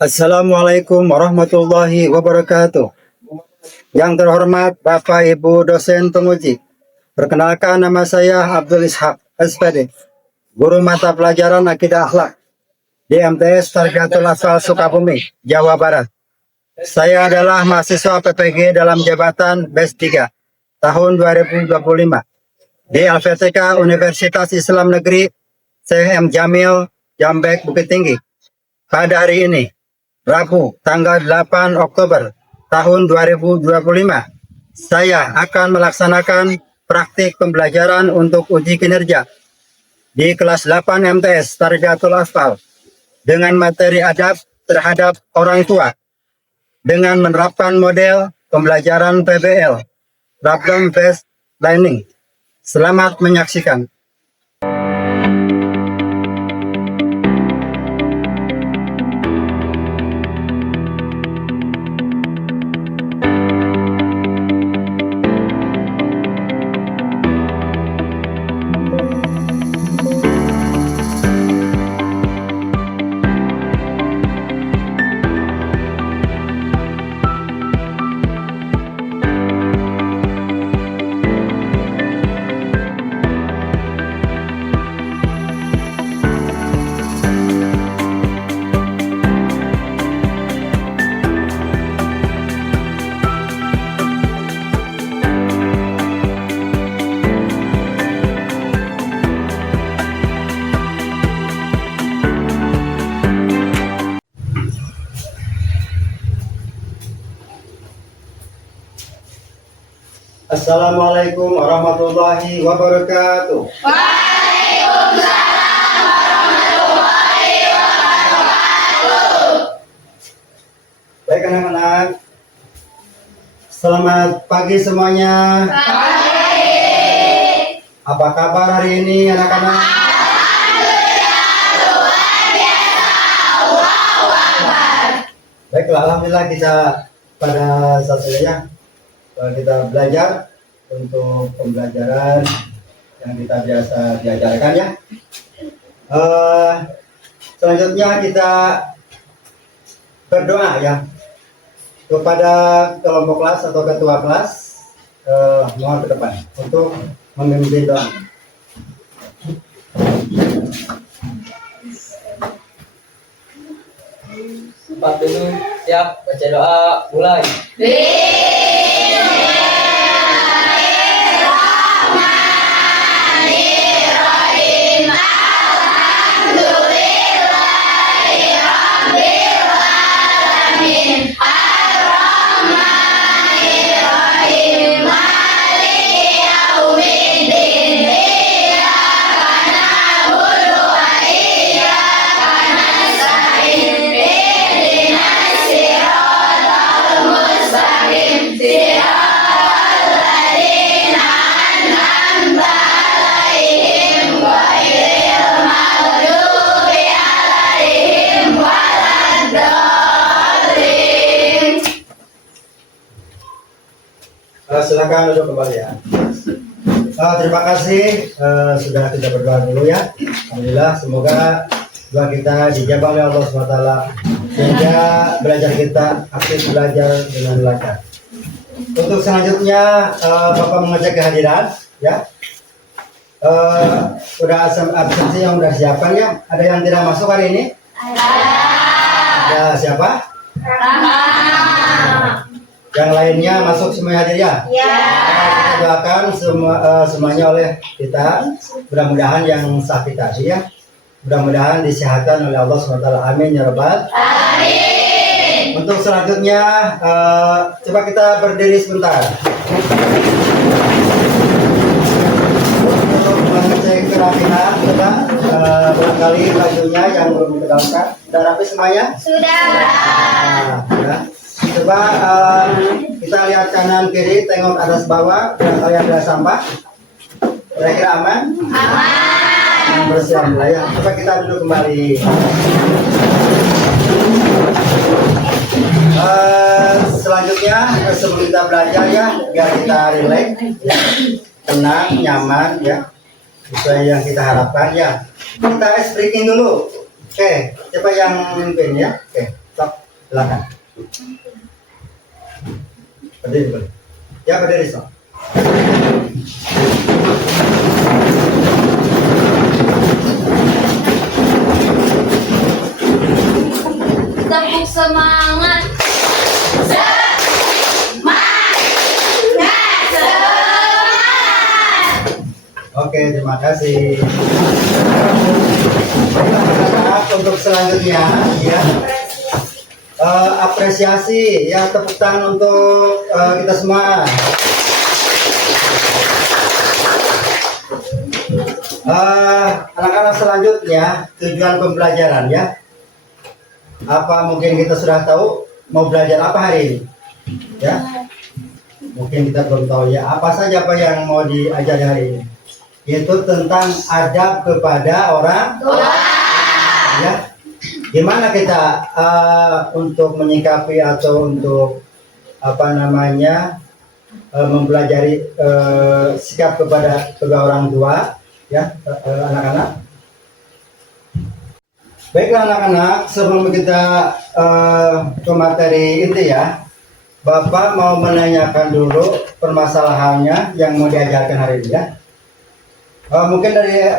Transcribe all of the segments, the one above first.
Assalamualaikum warahmatullahi wabarakatuh. Yang terhormat Bapak Ibu dosen penguji. Perkenalkan, nama saya Abdul Ishak SPD, guru mata pelajaran Akidah Akhlak di MTS Tarbiyatul Atfal Sukabumi, Jawa Barat. Saya adalah mahasiswa PPG dalam jabatan BES 3 tahun 2025 di LVTK Universitas Islam Negeri Syekh M. Jamil, Jambek, Bukit Tinggi. Pada hari ini, Rabu, tanggal 8 Oktober tahun 2025, saya akan melaksanakan praktik pembelajaran untuk uji kinerja di kelas 8 MTS Tarbiyatul Atfal dengan materi adab terhadap orang tua dengan menerapkan model pembelajaran PBL, Problem Based Learning. Selamat menyaksikan. Assalamualaikum warahmatullahi wabarakatuh. Waalaikumsalam warahmatullahi wabarakatuh. Baik anak-anak, selamat pagi semuanya. Baik. Apa kabar hari ini anak-anak? Alhamdulillah luar biasa. Allahu Akbar. Baiklah, alhamdulillah kita pada saat ini ya, kita belajar untuk pembelajaran yang kita biasa diajarkan ya. Selanjutnya kita berdoa ya kepada kelompok kelas atau ketua kelas, mohon ke depan untuk memimpin doa. Empat dulu, siap, baca doa, mulai. Bismillahirrahmanirrahim. Alhamdulillahirrahmanirrahim. Ar-Rahmanirrahim. Maliki yaumiddin. Iyyaka na'budu wa iyyaka nasta'in. Ihdinas siratal mustaqim. Siratal ladzina an'amta 'alaihim ghairil maghdubi 'alaihim waladdallin. Silakan duduk kembali ya. Terima kasih, sudah kita berdoa dulu ya. Alhamdulillah, semoga doa kita dijawab oleh Allah SWT sehingga belajar kita aktif belajar dengan lancar. Untuk selanjutnya, Bapak mengecek kehadiran ya. Udah absensi yang udah siapkan ya. Ada yang tidak masuk hari ini? Ada siapa? Yang lainnya masuk semuanya hadir ya? Kita doakan semuanya oleh kita. Mudah-mudahan yang sakit tadi ya, mudah-mudahan disehatkan oleh Allah SWT. Amin ya rabbal. Amin. Untuk selanjutnya, coba kita berdiri sebentar untuk mengecek kerapihan. Coba barangkali bajunya yang belum ditegalkan sudah rapi semuanya. Sudah. Ya. Coba kita lihat kanan kiri, tengok atas bawah, barangkali ada sampah. Kira-kira aman? Aman. Bersih alhamdulillah ya. Coba kita duduk kembali. Selanjutnya sebelum kita belajar ya, biar kita relax, ya, tenang, nyaman ya, sesuai yang kita harapkan ya. Kita ice breaking dulu. Oke, coba yang mimpin ya. Oke, stop. Silakan. Berdiri boleh. Ya, berdiri sok. Tepuk semangat. Oke, terima kasih. Baiklah, untuk selanjutnya, ya, apresiasi, ya, tepuk tangan untuk kita semua. Anak-anak selanjutnya, tujuan pembelajaran, ya. Apa mungkin kita sudah tahu mau belajar apa hari ini? Ya, mungkin kita belum tahu ya. Apa saja apa yang mau diajari hari ini? Yaitu tentang adab kepada orang tua. Ya, gimana kita untuk menyikapi atau untuk apa namanya mempelajari sikap kepada kedua orang tua, ya, anak-anak. Baiklah anak-anak, sebelum kita ke materi inti ya, Bapak mau menanyakan dulu permasalahannya yang mau diajarkan hari ini ya. Mungkin dari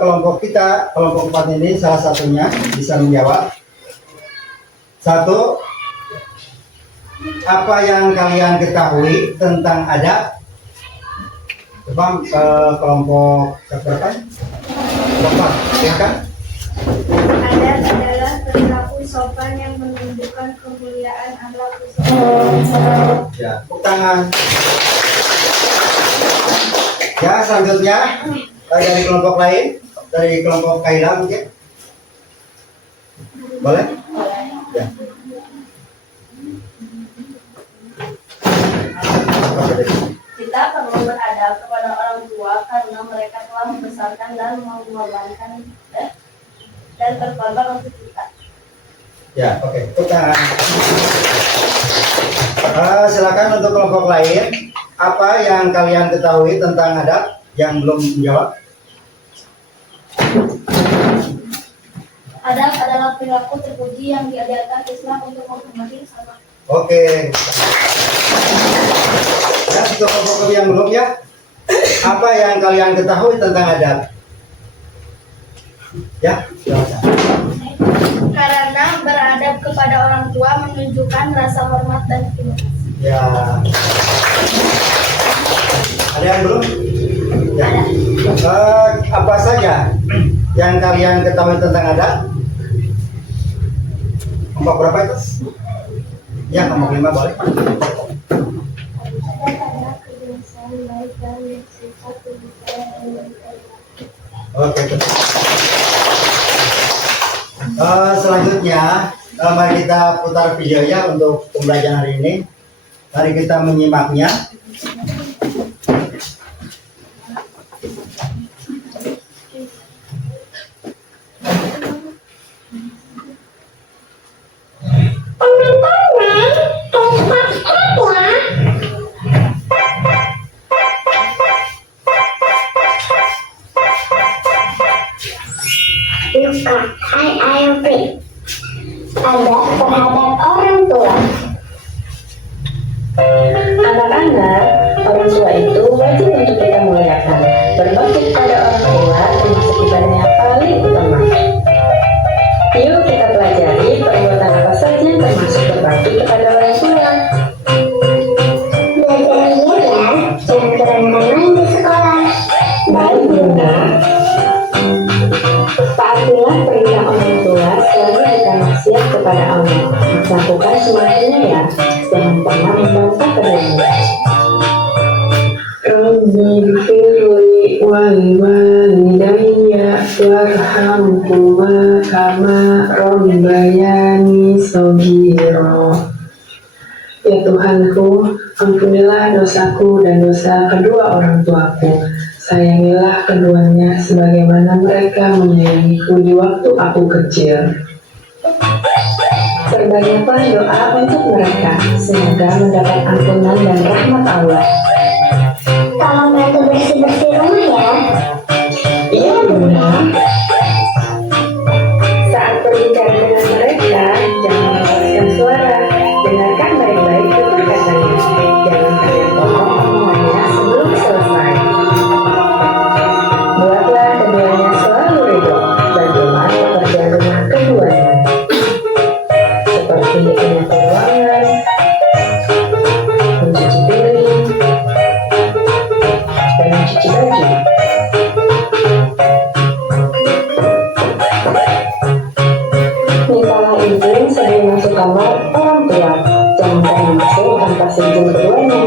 kelompok kita, kelompok 4 ini salah satunya bisa menjawab. Satu, apa yang kalian ketahui tentang adab? Coba kelompok berapa? Kelompok, ya kan? Adab adalah perilaku sopan yang menunjukkan kemuliaan akhlak seseorang. Ya, tepuk tangan. Ya, selanjutnya dari kelompok lain, dari kelompok Kaila mungkin. Boleh? Ya. Kita perlu beradab kepada orang tua karena mereka telah membesarkan dan mengorbankan dan berkorban untuk kita. Ya, oke. Tepuk tangan. Silakan untuk kelompok lain. Apa yang kalian ketahui tentang adab yang belum menjawab? Adab adalah perilaku terpuji yang diajarkan Islam untuk menghormati sesama. Oke. Ya, untuk kelompok yang belum ya. Apa yang kalian ketahui tentang adab? Ya, silakan. Karena beradab kepada orang tua menunjukkan rasa hormat dan terima kasih. Ya. Ada yang belum? Ya. Apa saja yang kalian ketahui tentang adab? Kelompok berapa itu? Ya, kelompok 5 boleh. Adab adalah kebiasaan baik dan bersifat kebiasaan yang Oke. Selanjutnya, mari kita putar video ya untuk pembelajaran hari ini. Mari kita menyimaknya. Luka, IIP. Adab terhadap orang tua. Anak-anak, orang tua itu wajib untuk kita muliakan. Berbakti kepada orang tua termasuk ibadah yang paling utama. Yuk kita pelajari perbuatan apa saja yang termasuk berbakti kepada orang tua. Belajar ya, jangan bermain di sekolah. Baik, Bunda. Taatilah perintah orang tua selama kita maksiat kepada Allah. Lakukan semuanya ya, jangan pernah membantah keduanya. Rabbi firli wal walidayya warhamhuma kama rabbayani shaghira. Ya Tuhanku, ampunilah dosaku dan dosa kedua orang tuaku. Sayangilah keduanya sebagaimana mereka menyayangiku di waktu aku kecil. Perbanyaklah doa untuk mereka, semoga mendapat ampunan dan rahmat Allah. Tolong bantu bersih-bersih rumah ya. Iya, Bunda. Saat berbicara dengan mereka, jangan melepaskan suara seperti menyapu ruangan, mencuci piring, dan mencuci baju. Mintalah izin sebelum masuk kamar orang tua. Jangan pernah masuk tanpa seizin keduanya.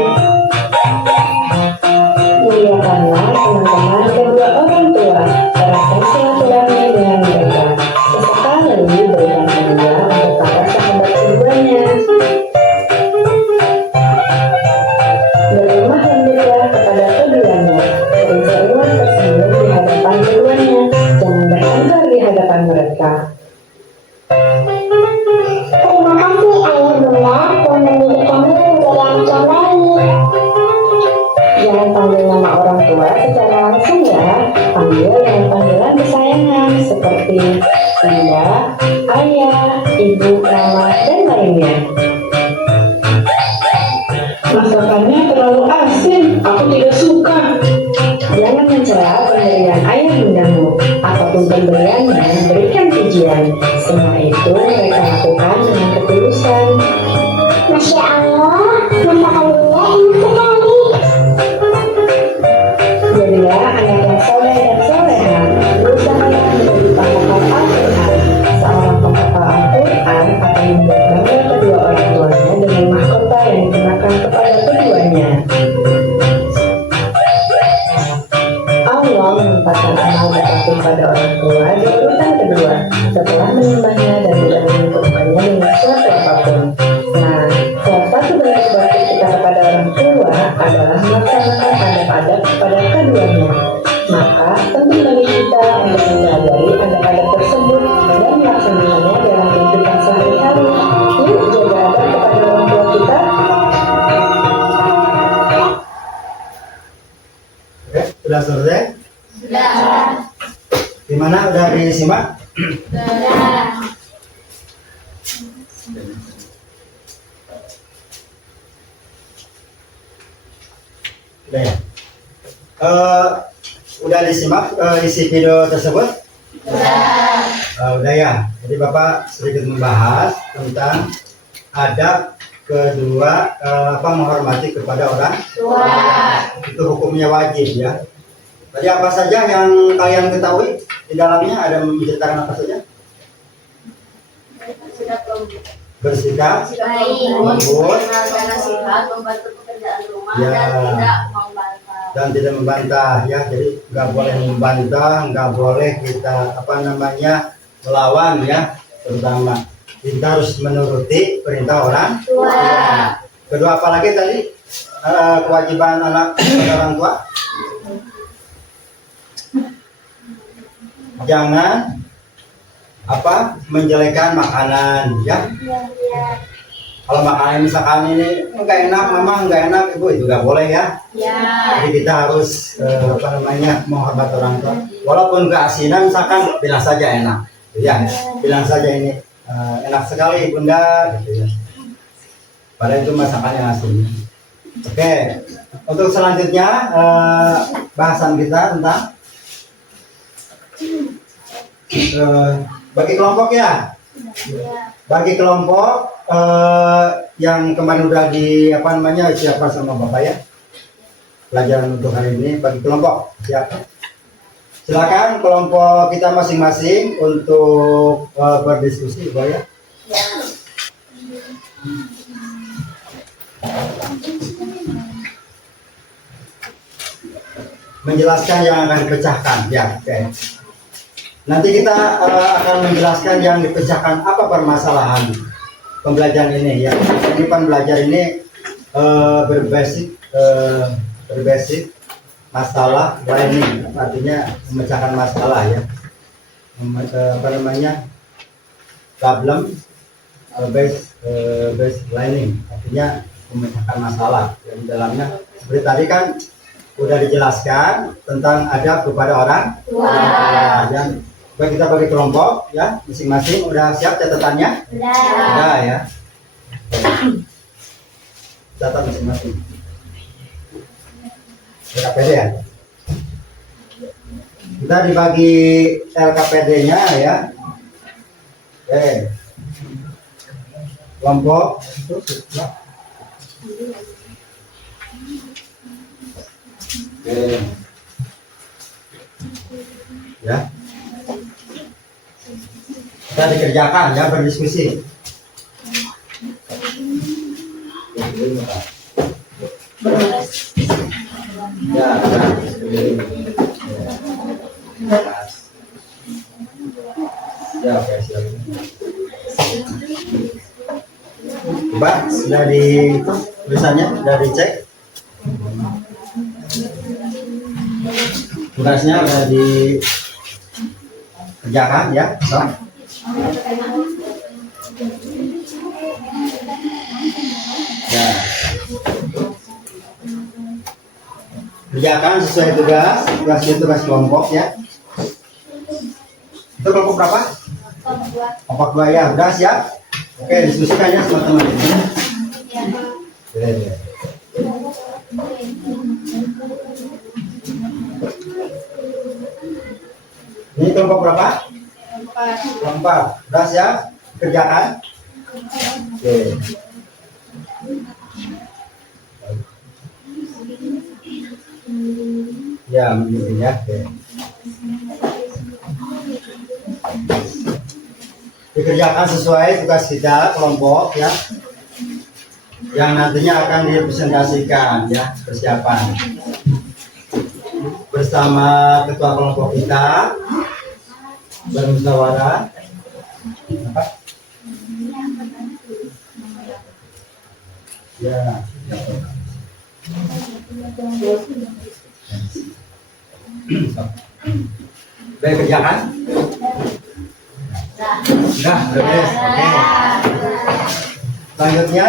Muliakanlah teman-teman kedua orang tua. Eratkan silaturahmi dengan mereka. Sesekali berikan hadiah untuk para sahabat keduanya. Berilah hadiah kepada keduanya. Sering-seringlah tersenyum di hadapan keduanya. Jangan bertengkar di hadapan mereka. Terima kasih ayah bunda telah mendidik kami menjadi anak yang baik. Jangan panggil nama orang tua secara langsung ya. Panggil dengan panggilan kesayangan seperti bunda, ayah, ibu, mama, dan lainnya. Masakannya terlalu asin, aku tidak suka. Jangan mencela pemberian ayah bundamu. Apapun pemberiannya, berikan pujian. Semua itu mereka lakukan dengan ketulusan. Masya Allah, masakan bunda enak sekali. Jadilah anak yang soleh dan soleha. Berusahalah menjadi penghafal Al-Quran. Seorang penghafal Al-Quran akan membuat bangga kedua orang tuanya dengan mahkota yang dikenakan kepada keduanya. Allah menempatkan amal berbakti pada orang tua di urutan kedua setelah menyembahnya dan tidak menentukannya dengan suatu apapun. Nah, salah satu bentuk bakti kita kepada orang tua adalah melaksanakan adab-adab kepada keduanya. Maka penting bagi kita untuk mempelajari adab-adab tersebut dan melaksanakannya dalam kehidupan sehari-hari. Yuk jaga adab kepada orang tua kita. Oke, sudah selesai? Sudah. Gimana, udah disimak? Sudah. Udah ya? Udah disimak isi video tersebut? Udah ya. Jadi Bapak sedikit membahas tentang adab kedua, menghormati kepada orang tua. Itu hukumnya wajib ya. Tadi apa saja yang kalian ketahui di dalamnya, ada menceritakan apa saja? Bersikap Baik. lembut Mendengarkan nasihat, membantu pekerjaan rumah, Ya. dan tidak membantah. dan tidak membantah ya. Jadi nggak boleh membantah, nggak boleh kita melawan ya. Terutama kita harus menuruti perintah orang tua. Kedua, apalagi tadi kewajiban anak kepada orang tua? Jangan menjelekkan makanan ya. Kalau makanan misalkan ini nggak enak, mama nggak enak, ibu, itu nggak boleh ya. Jadi kita harus menghormati orang tua. Walaupun keasinan misalkan, bilang saja enak, ya. Bilang saja ini enak sekali bunda, gitu ya. Padahal itu masakannya asin. Oke, untuk selanjutnya bahasan kita tentang bagi kelompok ya. Bagi kelompok yang kemarin udah siapkan sama Bapak ya. Pelajaran untuk hari ini bagi kelompok. Siap. Silakan kelompok kita masing-masing untuk berdiskusi, Bapak ya. Menjelaskan yang akan dipecahkan ya. Oke. Nanti kita akan menjelaskan yang dipecahkan apa permasalahan pembelajaran ini ya. Ini pembelajar ini berbasis masalah lining, artinya memecahkan masalah ya. Problem based lining, artinya memecahkan masalah. Yang di dalamnya seperti tadi kan udah dijelaskan tentang adab kepada orang tua. Dan kita bagi kelompok ya, masing-masing udah siap catatannya? Udah ya. Catat masing-masing. LKPD ya. Kita dibagi LKPD-nya ya. Oke. kelompok Oke. Ya. Kita dikerjakan ya, berdiskusi. Ya, ya, oke, siap. Coba, sudah di tulisannya, sudah dicek. Tugasnya sudah dikerjakan ya, so. Ya. Kerjakan sesuai tugas, tugasnya tugas kelompok ya. Itu kelompok berapa? Kelompok 2 ya, udah siap? Oke, diskusikan ya sama teman-teman. Oke. Ini kelompok berapa? Kelompok 4. Udah siap? Kerjakan. Oke. Ya, begini ya. Oke. Dikerjakan sesuai tugas kita kelompok ya, yang nantinya akan dipresentasikan ya, persiapan bersama ketua kelompok kita bermusyawarah. Ya. Baik, kerjakan. Nah, beres. Oke. Selanjutnya.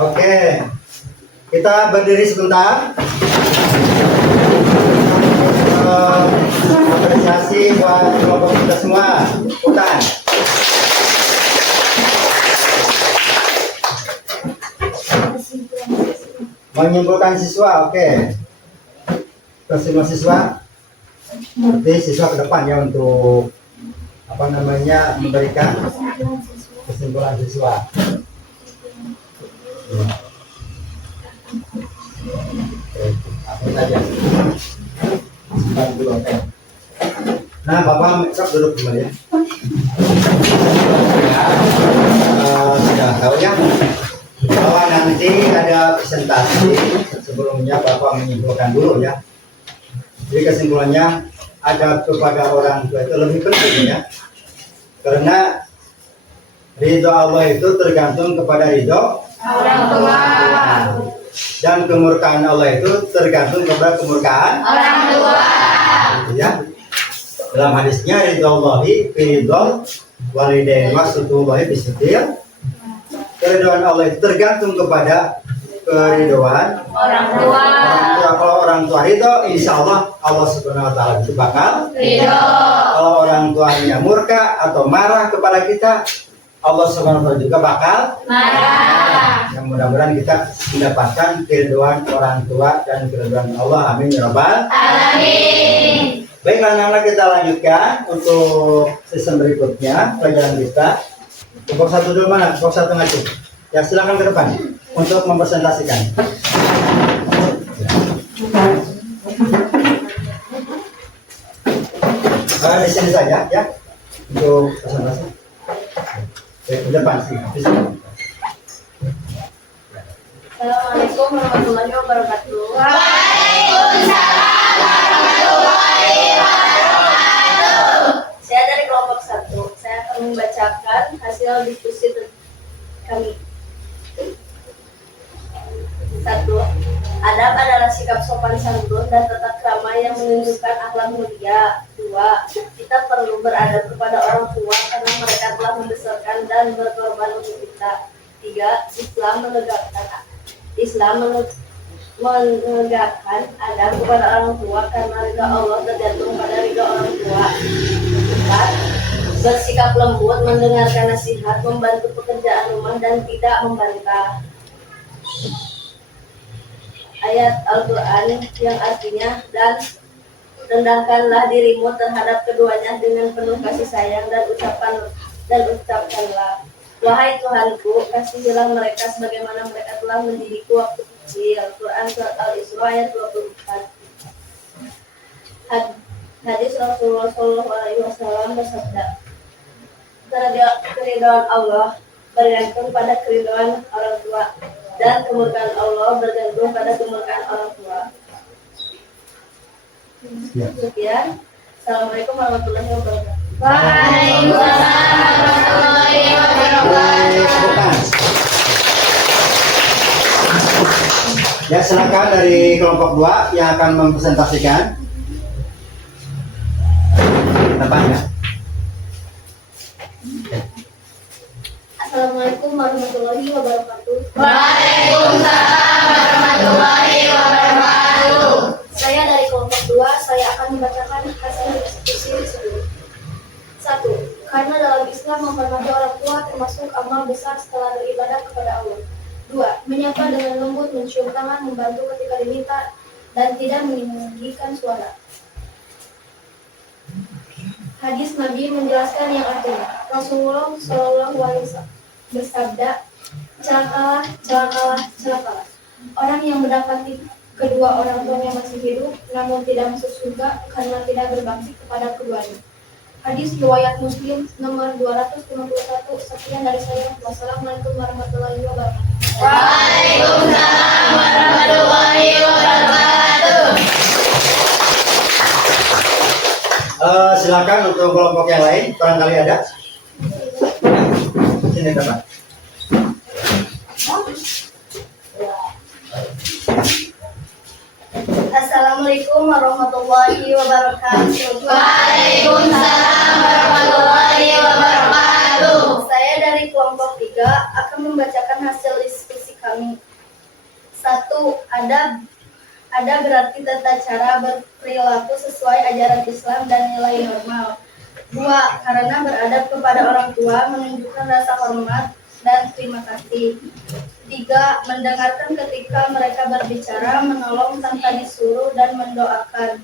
Oke. Kita berdiri sebentar. Apresiasi buat kelompok kita semua. Hutan. Menyimpulkan siswa, oke. Semua siswa, nanti siswa ke depan ya untuk memberikan kesimpulan siswa. Apa saja? Simpan dulu, oke. Nah, Bapak duduk kembali ya. Sudah tahu ya bahwa nanti ada presentasi. Sebelumnya Bapak menyimpulkan dulu ya. Jadi kesimpulannya ada kepada orang tua itu lebih penting ya, karena ridho Allah itu tergantung kepada ridho Orang tua. dan kemurkaan Allah itu tergantung kepada kemurkaan Orang tua. gitu ya. Dalam hadisnya ridho Allahi ridho walidain maksudullahi bisidil. Keridhaan Allah itu tergantung kepada keridhaan Orang tua. Kalau orang tua ridho, insya Allah Subhanahu Wa Taala itu bakal Ridho. Kalau orang tuanya murka atau marah kepada kita, Allah Subhanahu Wa Taala juga bakal Marah. Yang mudah-mudahan kita mendapatkan keridhaan orang tua dan keridhaan Allah. Amin ya rabbal Alamin. Baiklah, anak-anak, kita lanjutkan untuk season berikutnya pelajaran kita. Kelompok 1 dulu mana? Kelompok 1 ngaji. Ya, silakan ke depan untuk mempresentasikan. Di sini saja ya untuk presentasi. Ke depan sih. Di sini. Assalamualaikum warahmatullahi wabarakatuh. Waalaikumsalam warahmatullahi wabarakatuh. Saya dari kelompok 1. Saya akan membacakan hasil diskusi kami. 1. Adab adalah sikap sopan santun dan tata krama yang menunjukkan akhlak mulia. 2. Kita perlu beradab kepada orang tua karena mereka telah membesarkan dan berkorban untuk kita. 3. Islam menegakkan adab kepada orang tua karena ridha Allah tergantung pada ridha orang tua. 4. Bersikap lembut, mendengarkan nasihat, membantu pekerjaan rumah dan tidak membantah. Ayat Al-Quran yang artinya dan Rendahkanlah dirimu terhadap keduanya dengan penuh kasih sayang dan ucapkanlah, wahai Tuhanku, kasihilah mereka sebagaimana mereka telah mendidikku waktu kecil. Quran Surat Al-Isra ayat 24. Hadis Rasulullah SAW bersabda, keridhaan Allah bergantung pada keridhaan orang tua, dan kemurkaan Allah bergantung pada kemurkaan orang tua. Sekian. Assalamualaikum warahmatullahi wabarakatuh. Waalaikumsalam warahmatullahi wabarakatuh. Ya, silakan dari kelompok 2 yang akan mempresentasikan. Depannya. Assalamualaikum warahmatullahi wabarakatuh. Waalaikumsalam warahmatullahi wabarakatuh. Saya dari kelompok 2, saya akan membacakan hasil diskusi tersebut. 1. Karena dalam Islam menghormati orang tua termasuk amal besar setelah beribadah kepada Allah. 2. Menyapa dengan lembut, mencium tangan, membantu ketika diminta, dan tidak meninggikan suara. Hadis Nabi menjelaskan yang artinya, Rasulullah SAW bersabda, celakalah, celakalah, celakalah orang yang mendapati kedua orang tuanya masih hidup, namun tidak masuk surga karena tidak berbakti kepada keduanya. Hadis riwayat Muslim nomor 251. Sekian dari saya. Wassalamualaikum warahmatullahi wabarakatuh. Waalaikumsalam warahmatullahi wabarakatuh. Silakan untuk kelompok yang lain, barangkali ada. Sini Bapak. Assalamualaikum warahmatullahi wabarakatuh. Waalaikumsalam warahmatullahi wabarakatuh. Saya dari kelompok 3 akan membacakan hasil diskusi kami. 1. Ada berarti tata cara berperilaku sesuai ajaran Islam dan nilai normal. 2. Karena beradab kepada orang tua menunjukkan rasa hormat dan terima kasih. 3. Mendengarkan ketika mereka berbicara, menolong tanpa disuruh, dan mendoakan.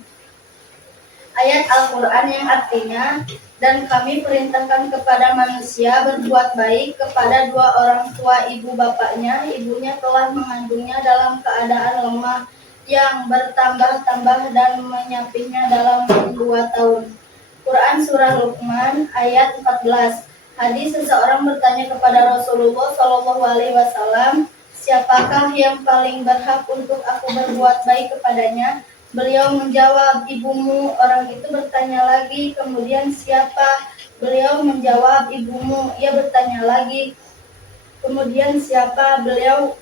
Ayat Al-Quran yang artinya, dan kami perintahkan kepada manusia berbuat baik kepada dua orang tua ibu bapaknya, ibunya telah mengandungnya dalam keadaan lemah yang bertambah-tambah dan menyapihnya dalam 2 tahun. Quran Surah Luqman ayat 14. Hadis seseorang bertanya kepada Rasulullah SAW, siapakah yang paling berhak untuk aku berbuat baik kepadanya? Beliau menjawab, ibumu. Orang itu bertanya lagi, kemudian siapa? Beliau menjawab, ibumu. Ia bertanya lagi, kemudian siapa? Beliau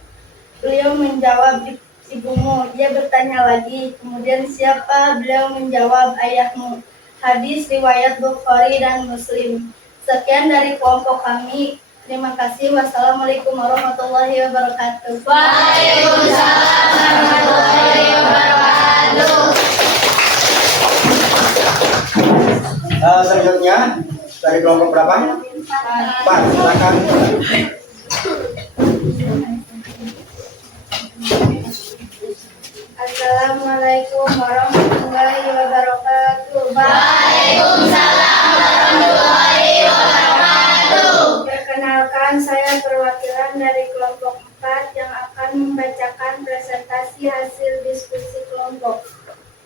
menjawab, ibumu. Ia bertanya lagi, kemudian siapa? Beliau menjawab, ayahmu. Hadis riwayat Bukhari dan Muslim. Sekian dari kelompok kami. Terima kasih. Wassalamualaikum warahmatullahi wabarakatuh. Waalaikumsalam warahmatullahi wabarakatuh. Selanjutnya dari kelompok berapa? 4. Silakan. Assalamualaikum warahmatullahi wabarakatuh. Waalaikumsalam warahmatullahi wabarakatuh. Perkenalkan, saya perwakilan dari kelompok 4 yang akan membacakan presentasi hasil diskusi kelompok.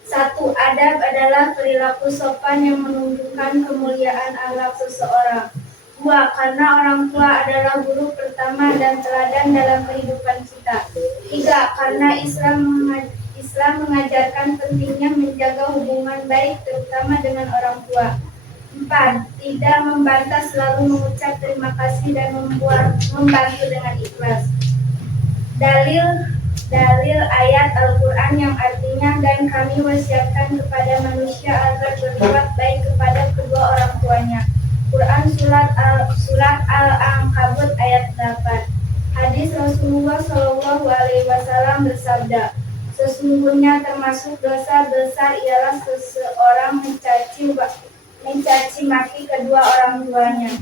1. Adab adalah perilaku sopan yang menunjukkan kemuliaan akhlak seseorang. 2. Karena orang tua adalah guru pertama dan teladan dalam kehidupan kita. 3. Karena Islam mengajarkan pentingnya menjaga hubungan baik terutama dengan orang tua. 4. Tidak membantah, selalu mengucap terima kasih dan membantu dengan ikhlas. Dalil ayat Al-Quran yang artinya, dan kami wasiatkan kepada manusia agar berbuat baik kepada kedua orang tuanya. Quran Surat Al-Ankabut ayat 8. Hadis Rasulullah SAW bersabda, sesungguhnya termasuk dosa besar ialah seseorang mencaci maki kedua orang tuanya.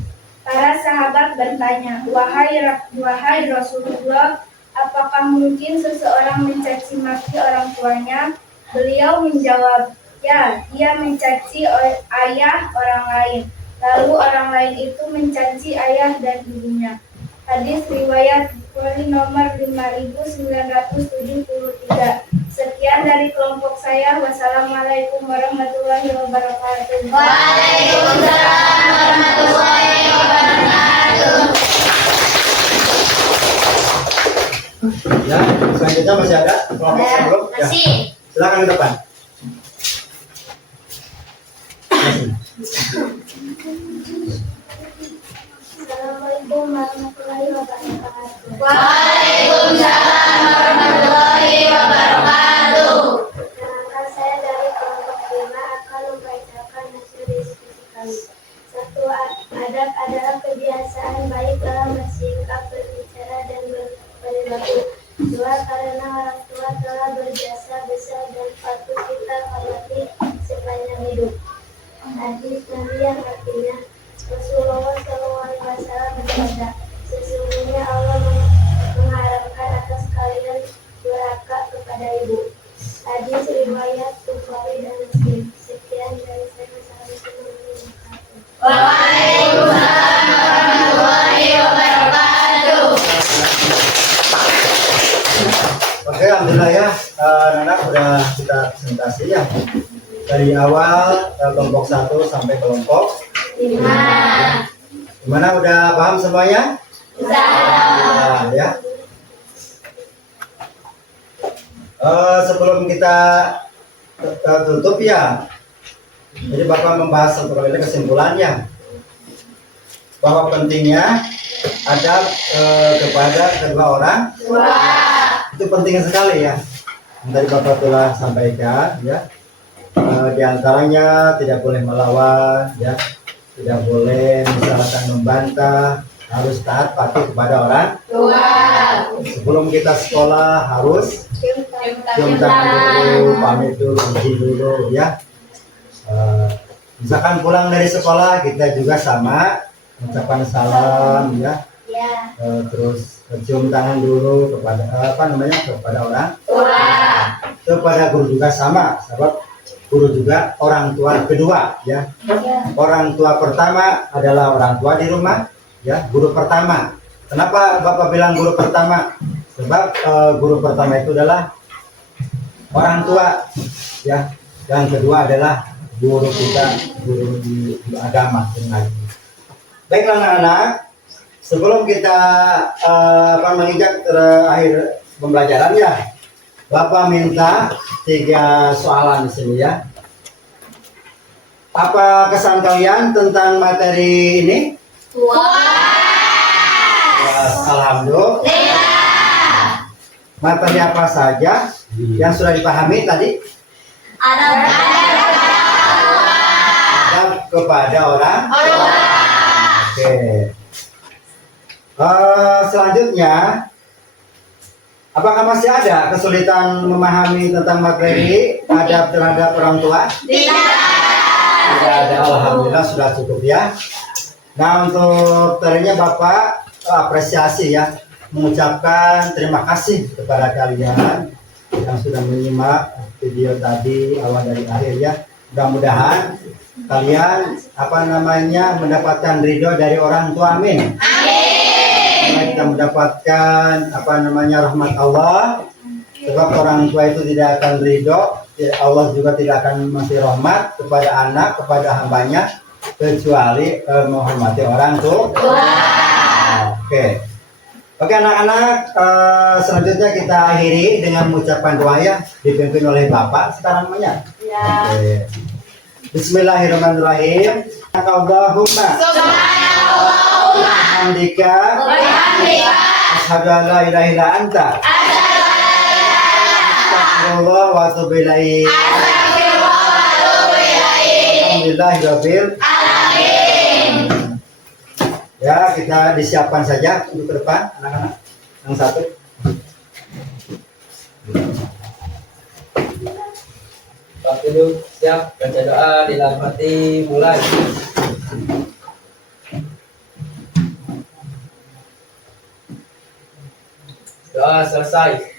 Para sahabat bertanya, wahai Rasulullah, apakah mungkin seseorang mencaci maki orang tuanya? Beliau menjawab, Ya, dia mencaci ayah orang lain. Lalu orang lain itu mencaci ayah dan ibunya. Hadis riwayat Bukhari nomor 5973. Sekian dari kelompok saya. Wassalamualaikum warahmatullahi wabarakatuh. Waalaikumsalam warahmatullahi wabarakatuh. Ya, selanjutnya masih ada kelompok sebelum? Ya. Masih. Silakan ke depan. Assalamualaikum warahmatullahi wabarakatuh. Waalaikumsalam warahmatullahi wabarakatuh. Perkenalkan, saya dari kelompok 5 akan membacakan hasil diskusi kami. 1. Adab adalah kebiasaan baik dalam bersikap, berbicara, dan berperilaku. 2. Karena orang tua telah berjasa besar dan patut kita hormati sepanjang hidup. Hadis Nabi yang artinya Rasulullah SAW bersabda, sesungguhnya Allah mengharamkan atas kalian durhaka kepada ibu. Hadis riwayat Bukhari dan Muslim. Sekian dari saya. Assalamualaikum warahmatullahi wabarakatuh. Waalaikumsalam warahmatullahi wabarakatuh. Oke, alhamdulillah ya, anak-anak udah kita presentasi ya dari awal kelompok 1 sampai kelompok 5. Gimana, udah paham semuanya? Nah, ya. Sebelum kita tutup ya, jadi Bapak membahas untuk ini kesimpulannya bahwa pentingnya adab kepada kedua orang tua. Itu penting sekali ya. Yang tadi Bapak telah sampaikan ya. Di antaranya tidak boleh melawan ya, tidak boleh misalkan membantah, harus taat patuh kepada orang tua. Sebelum kita sekolah harus cium tangan dulu, pamit dulu, izin dulu ya. Misalkan pulang dari sekolah kita juga sama, ucapan salam ya. Terus cium tangan dulu kepada kepada orang tua. Kepada guru juga sama, sebab guru juga orang tua kedua ya. Orang tua pertama adalah orang tua di rumah ya, guru pertama. Kenapa Bapak bilang guru pertama? Sebab guru pertama itu adalah orang tua ya. Yang kedua adalah guru kita, guru di agama. Baiklah anak-anak, sebelum kita menginjak akhir pembelajaran ya, Bapak minta 3 soalan di sini ya. Apa kesan kalian tentang materi ini? Alhamdulillah. Materi apa saja yang sudah dipahami tadi? Adab kepada orang tua. Oke. Selanjutnya, apakah masih ada kesulitan memahami tentang materi adab terhadap orang tua? Tidak ada. Alhamdulillah sudah cukup ya. Nah, untuk materinya Bapak apresiasi ya, mengucapkan terima kasih kepada kalian yang sudah menyimak video tadi awal dari akhir ya. Mudah-mudahan kalian mendapatkan ridho dari orang tua, amin. Kita mendapatkan rahmat Allah, sebab orang tua itu tidak akan ridho, Allah juga tidak akan masih rahmat kepada anak, kepada hambanya, kecuali menghormati orang tua. Oke anak-anak, selanjutnya kita akhiri dengan mengucapkan doa ya, dipimpin oleh Bapak sekarang namanya. Oke. Bismillahirrahmanirrahim. Allahumma hamdika asyhadu an la ilaha illa anta astaghfirullah wa atubu ilaik. Alhamdulillahirabbil alamin. Ya, kita disiapkan saja untuk ke depan anak-anak. Yang satu. Pak dulu siap, baca doa dilapati mulai. Doa selesai.